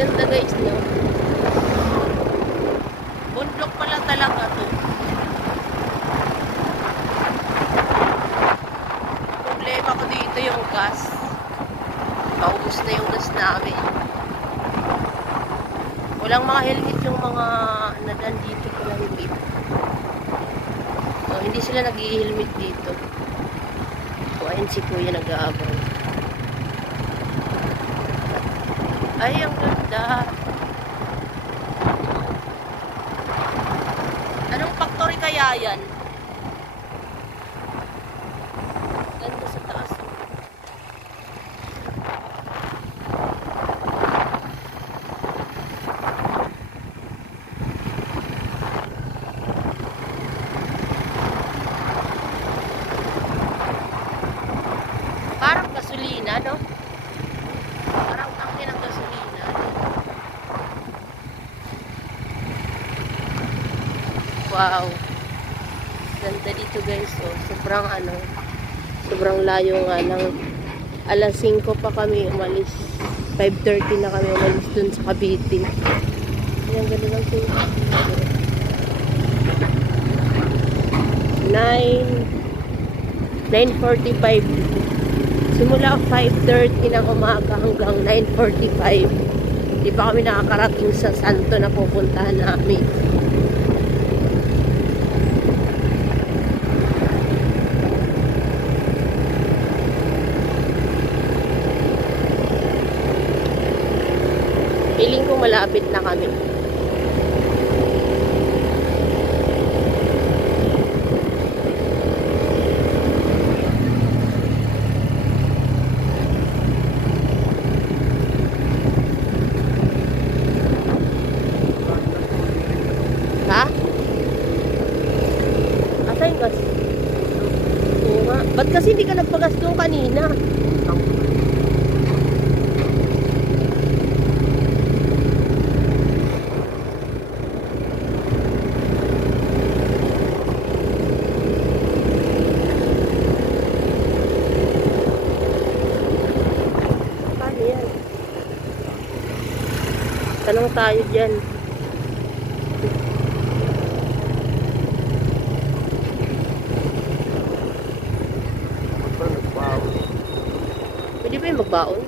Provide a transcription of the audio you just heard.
Ganda guys, no? Bundok pala talaga to. Problema ko dito yung gas. Paubos na yung gas namin. Walang mga helmet yung mga nadan dito pala helmet. So, hindi sila nag-i-helmet dito. So, ayun si Kuya nag-aabang. Ay, ang ganda. Anong factory kaya yan? Ganda sa taas. Parang gasolina, no? Parang tangke ng gasolina. Wow. Ganda dito guys. Oh. Sobrang layo nga ng alas 5 pa kami umalis. 5:30 na kami umalis dun sa Cavite. Ayan, ganda lang ito. 9:45. Simula 5:30 ng umaga hanggang 9:45. Di pa kami nakakarating sa santo na pupuntahan namin. Feeling ko malapit na kami. Ha? Asa yung gas? Oo nga. Ba't kasi hindi ka nagpagas doon kanina? Paano yan? Tanong tayo dyan. Pwede ba yung magbaon?